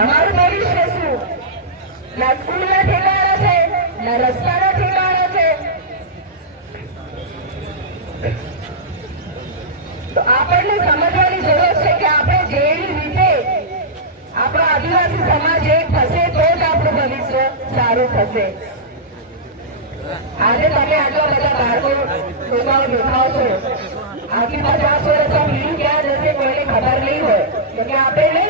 અમારું ભવિષ્ય શું ના સ્કૂલના ઠેકાણા છે, ના રસ્તાના ઠેકાણા છે. તો આપણને સમજવાની જરૂર છે કે આપણે જેવી રીતે આપણો આદિવાસી સમાજ એક થશે તો જ આપણું ભવિષ્ય સારું થશે. આજે તમે આટલા બધા બાળકો લોકોઓ દેખાવ છો. આથી પચાસ વર્ષમાં ક્યાં જશે કોઈને ખબર નહીં હોય. કે આપણે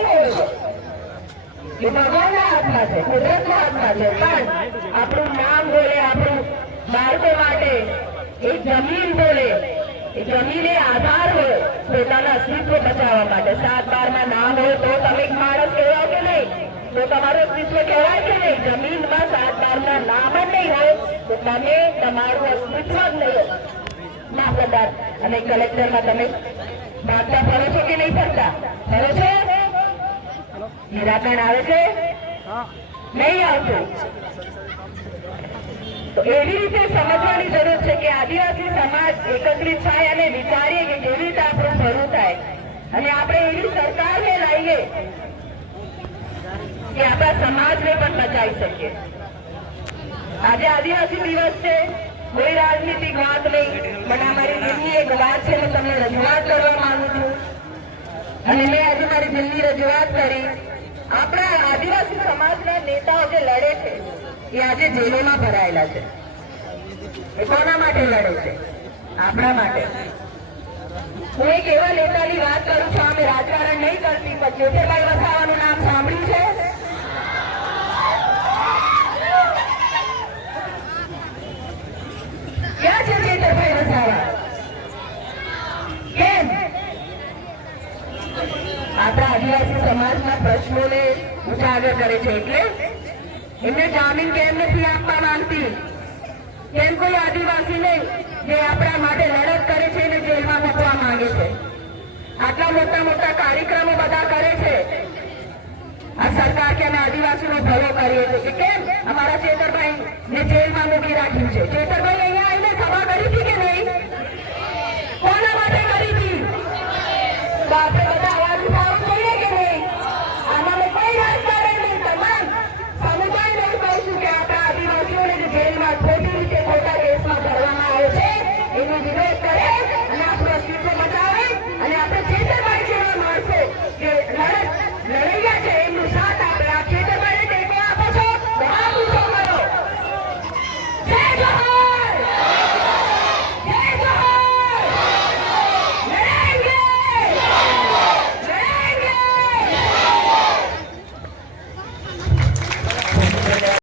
એ ભગવાનના હાથમાં છે, કુદરતના હાથમાં છે, પણ આપણું નામ બોલે, આપણું બાળકો માટે એ જમીન બોલે, એ જમીને આધાર હોય પોતાના અસ્તિત્વ બચાવવા માટે. સાત બારમાં નામ હોય તો તમે એક માણસ કહેવાય કે નહીં? તો તમારું અસ્તિત્વ કહેવાય કે નહીં? જમીનમાં સાત બારના નામ જ નહીં હોય, તો તમે તમારું અસ્તિત્વ જ નહીં મામલતદાર અને કલેક્ટરમાં તમે ભાગતા ફરો છો કે નહીં ફરતા? ફરો છો? નિરાકરણ આવે છે? નહીં આવતું. તો એવી રીતે સમજવાની જરૂર છે કે આદિવાસી સમાજ એકત્રિત થાય અને વિચારીએ કે કેવી રીતે આપણું ભરું થાય. અને આપણે એવી સરકારને લાવીએ કે આપણા સમાજને પણ બચાવી શકીએ. આજે આદિવાસી દિવસ છે. કોઈ રાજનીતિક વાત નહીં. પણ આ મારી દિલની એક વાત છે હું તમને રજૂઆત કરવા માંગુ છું. અને મેં આજે મારી દિલની રજૂઆત કરી. આપણા આદિવાસી સમાજના નેતાઓ જે લડે છે, એ આજે જેલોમાં ભરાયેલા છે. એ કોના માટે લડે છે? આપણા માટે. હું એક એવા નેતાની વાત કરું છું અમે રાજકારણ નહીં કરતી, પણ જ્યોતિભાઈ વસાવાનું નામ સાંભળ્યું છે ક્યાં છે ચેતરભાઈ વસાવા કેમ આપણા આદિવાસી સમાજના પ્રશ્નોને ઉજાગર કરે છે એટલે એમને જામીન કેમ નથી આપવા માંગતી? કેમ કોઈ આદિવાસીને જે આપણા માટે લડત કરે છે એને જેલમાં મૂકવા માંગે છે? આટલા મોટા મોટા કાર્યક્રમો બધા કરે છે. આ સરકાર કે અમે આદિવાસીનો ભલો કરીએ છીએ. કે કેમ? અમારા ચેતરભાઈ ને જેલમાં મૂકી રાખ્યું છે. ચેતરભાઈ અહીંયા